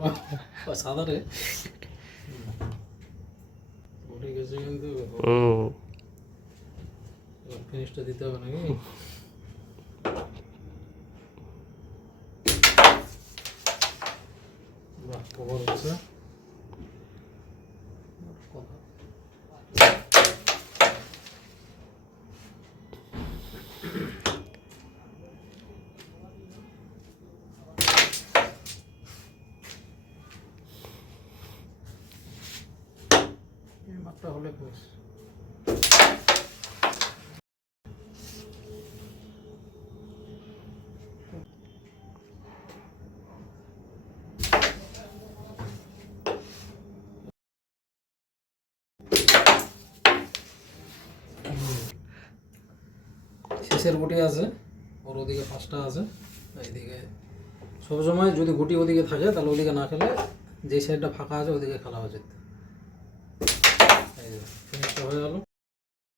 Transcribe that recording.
ভালো সাদা রে উঠে গেছে কিন্তু ফিনিশটা দিতে হবে নাকি বাহ কভার হচ্ছে মাপটা হলে বেশ শেষের গুটি আছে ওর ওদিকে 5টা আছে এইদিকে সবসময় যদি গুটি ওদিকে থাকে তাহলে ওদিকে না খেলে যে সাইডটা ফাঁকা আছে ওদিকে খেলা উচিত। এই ফিনিশটা হয়ে গেল।